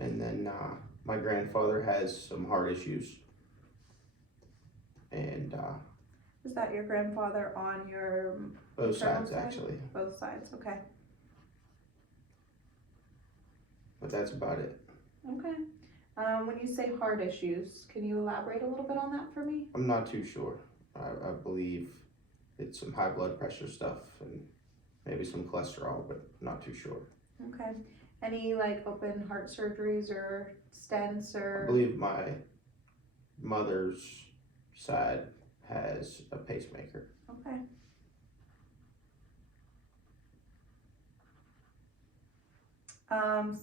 And then my grandfather has some heart issues. And Is that your grandfather on your both maternal sides side? actually. Both sides, okay. But that's about it. Okay. When you say heart issues, can you elaborate a little bit on that for me? I'm not too sure. I believe it's some high blood pressure stuff and maybe some cholesterol, but not too sure. Okay. Any like open heart surgeries or stents I or? believe my mother's side has a pacemaker. Okay.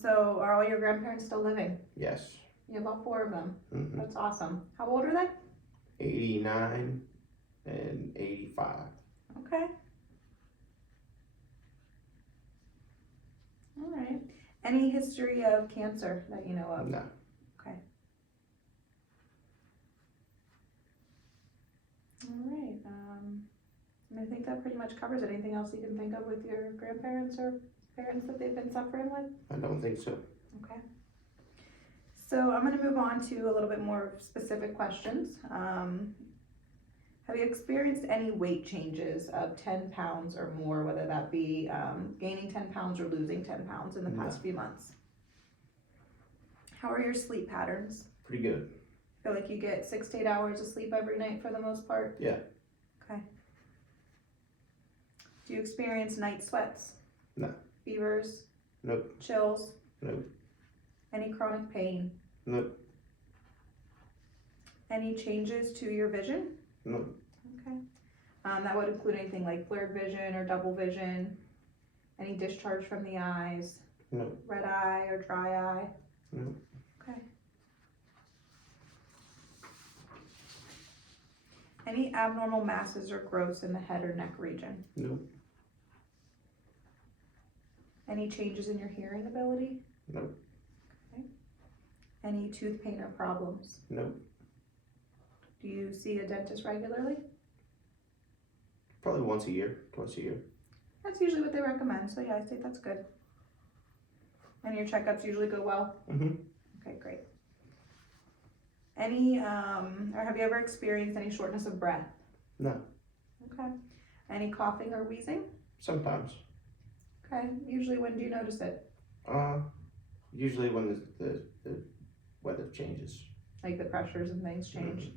So are all your grandparents still living? Yes. You have all 4 of them. Mm-hmm. That's awesome. How old are they? 89 and 85. Okay. All right. Any history of cancer that you know of? No. Okay. All right. I think that pretty much covers it. Anything else you can think of with your grandparents or parents that they've been suffering with? I don't think so. Okay. So I'm going to move on to a little bit more specific questions. Have you experienced any weight changes of 10 pounds or more, whether that be gaining 10 pounds or losing 10 pounds in the past few months? How are your sleep patterns? Pretty good. Feel like you get 6 to 8 hours of sleep every night for the most part? Yeah. Okay. Do you experience night sweats? No. Fevers? Nope. Chills? Nope. Any chronic pain? Nope. Any changes to your vision? Nope. Okay. That would include anything like blurred vision or double vision, any discharge from the eyes, Nope. red eye or dry eye? Nope. Okay. Any abnormal masses or growths in the head or neck region? Nope. Any changes in your hearing ability? Nope. Okay. Any tooth pain or problems? Nope. Do you see a dentist regularly? Probably once a year, twice a year. That's usually what they recommend, so yeah, I think that's good. And your checkups usually go well? Mm-hmm. Okay, great. Any, or have you ever experienced any shortness of breath? No. Okay. Any coughing or wheezing? Sometimes. Okay, usually when do you notice it? Usually when the weather changes. Like the pressures and things change? Mm-hmm.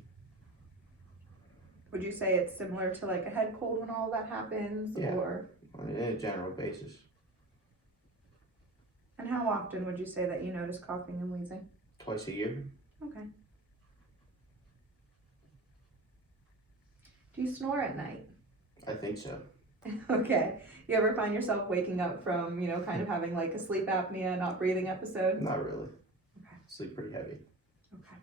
Would you say it's similar to like a head cold when all that happens? Yeah. Or? On a general basis. And how often would you say that you notice coughing and wheezing? Twice a year. Okay. Do you snore at night? I think so. Okay. You ever find yourself waking up from, kind of having like a sleep apnea, not breathing episode? Not really. Okay. Sleep pretty heavy. Okay.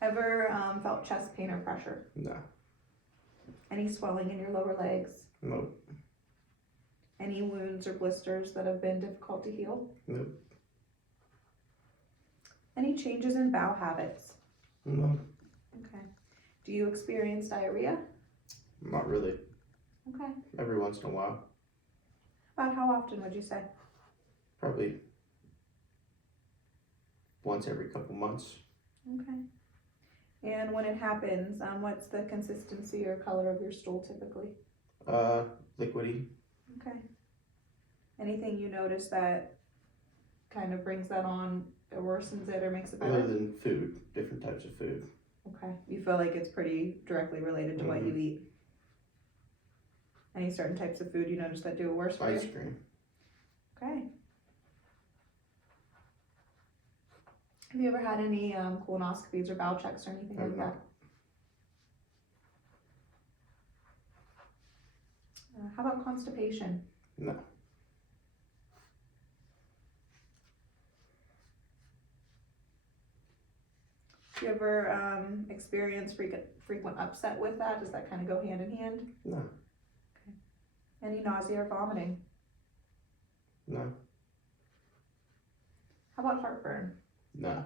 Ever felt chest pain or pressure? No. Any swelling in your lower legs? Nope. Any wounds or blisters that have been difficult to heal? Nope. Any changes in bowel habits? No. Okay. Do you experience diarrhea? Not really. Okay. Every once in a while. About how often would you say? Probably once every couple months. Okay. And when it happens, what's the consistency or color of your stool typically? Liquidy. Okay. Anything you notice that kind of brings that on or worsens it or makes it better? Other than food, different types of food. Okay. You feel like it's pretty directly related to what you eat? Any certain types of food you notice that do it worse for you? Ice cream. Okay. Have you ever had any colonoscopies or bowel checks or anything like that? How about constipation? No. Do you ever experience frequent upset with that? Does that kind of go hand in hand? No. Okay. Any nausea or vomiting? No. How about heartburn? No.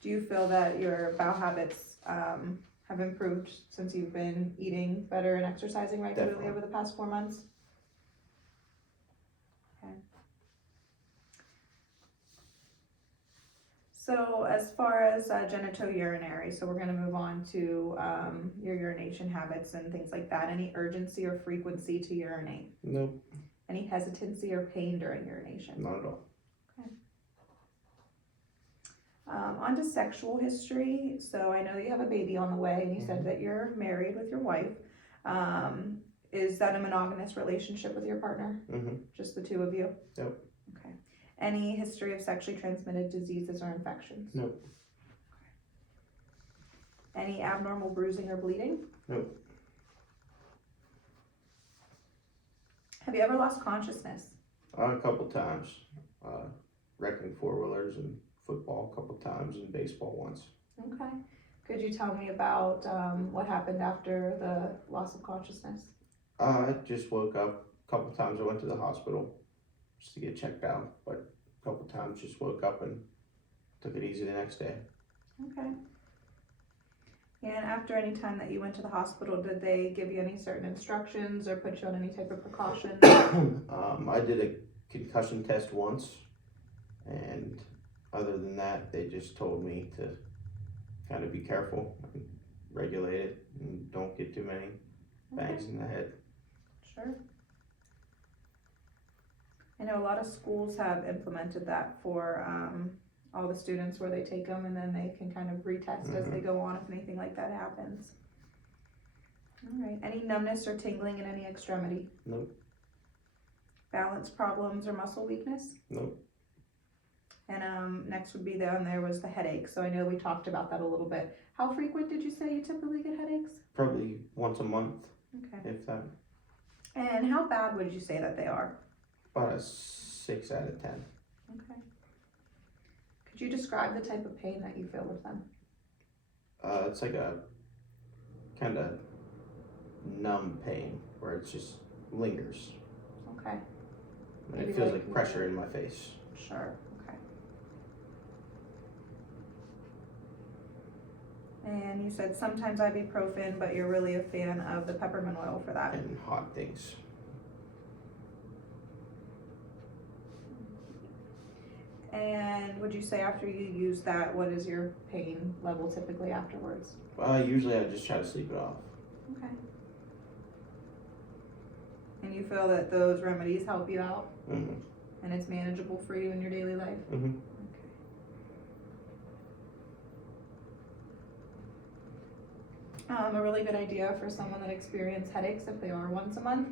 Do you feel that your bowel habits have improved since you've been eating better and exercising regularly Definitely. over the past 4 months? So as far as genitourinary, so we're gonna move on to your urination habits and things like that. Any urgency or frequency to urinate? Nope, Any hesitancy or pain during urination? not at all. On to sexual history. So I know you have a baby on the way, and you said that you're married with your wife. Is that a monogamous relationship with your partner? Mm-hmm. Just the two of you? Yep. Okay. Any history of sexually transmitted diseases or infections? Nope. Any abnormal bruising or bleeding? Nope. Have you ever lost consciousness? A couple times. Wrecking four-wheelers and football a couple times and baseball once. Okay. Could you tell me about what happened after the loss of consciousness? I just woke up. A couple times I went to the hospital just to get checked out, but a couple times just woke up and took it easy the next day. Okay. And after any time that you went to the hospital, did they give you any certain instructions or put you on any type of precautions? I did a concussion test once, and other than that, they just told me to kind of be careful and regulate it and don't get too many bangs in the head. Sure. I know a lot of schools have implemented that for all the students, where they take them and then they can kind of retest as they go on if anything like that happens. All right. Any numbness or tingling in any extremity? Nope. Balance problems or muscle weakness? Nope. And next would be there was the headache. So I know we talked about that a little bit. How frequent did you say you typically get headaches? Probably once a month, Okay. if that. And how bad would you say that they are? About a 6 out of 10. Okay. Could you describe the type of pain that you feel with them? It's like a kind of numb pain where it just lingers. Okay. And Maybe it feels like like pressure in my face. Sure. Okay. And you said sometimes ibuprofen, but you're really a fan of the peppermint oil for that. And hot things. And would you say after you use that, what is your pain level typically afterwards? Usually I just try to sleep it off. Okay. And you feel that those remedies help you out? Mm-hmm. And it's manageable for you in your daily life? Mm-hmm. A really good idea for someone that experiences headaches if they are once a month.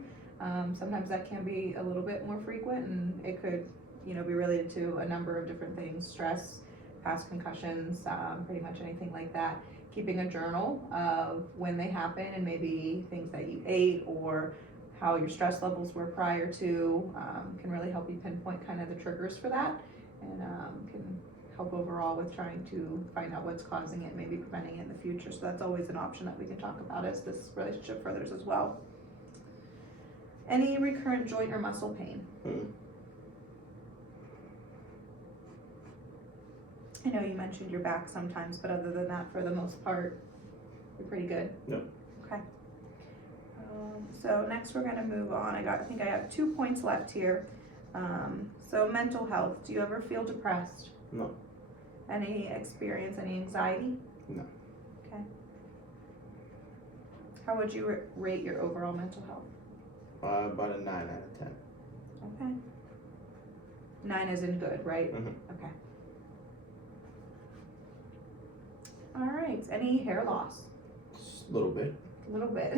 Sometimes that can be a little bit more frequent, and it could, be related to a number of different things: stress, past concussions, pretty much anything like that. Keeping a journal of when they happen and maybe things that you ate or how your stress levels were prior to can really help you pinpoint kind of the triggers for that, and can help overall with trying to find out what's causing it, maybe preventing it in the future. So that's always an option that we can talk about as this relationship furthers as well. Any recurrent joint or muscle pain? Mm-hmm. I know you mentioned your back sometimes, but other than that, for the most part, you're pretty good. Yep. Okay. So next we're going to move on. I think I have 2 points left here. So mental health. Do you ever feel depressed? No. Any experience any anxiety? No. Okay. How would you rate your overall mental health? About a 9 out of 10. Okay. 9 is in good, right? Mm-hmm. Okay. All right. Any hair loss? Just a little bit. A little bit.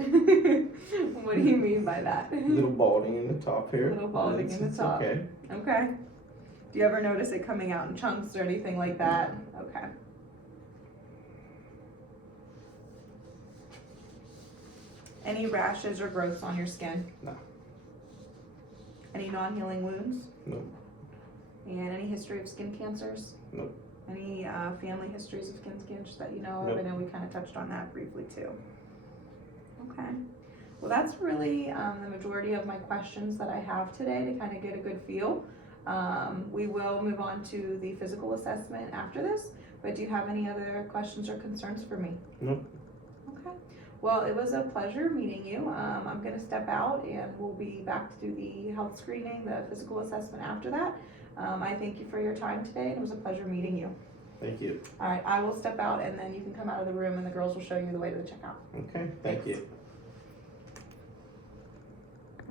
What do you mean by that? A little balding in the top here. Little balding in the It's top. okay. Okay. Do you ever notice it coming out in chunks or anything like that? Okay. Any rashes or growths on your skin? No. Any non-healing wounds? No. And any history of skin cancers? Nope. Any family histories of skin cancers that you know of? Nope. I know we kind of touched on that briefly too. Okay. Well, that's really the majority of my questions that I have today to kind of get a good feel. We will move on to the physical assessment after this, but do you have any other questions or concerns for me? Nope. Okay. Well, it was a pleasure meeting you. I'm going to step out and we'll be back to do the health screening, the physical assessment after that. I thank you for your time today, and it was a pleasure meeting you. Thank you. All right, I will step out and then you can come out of the room and the girls will show you the way to the checkout. Okay, thank you. Thanks.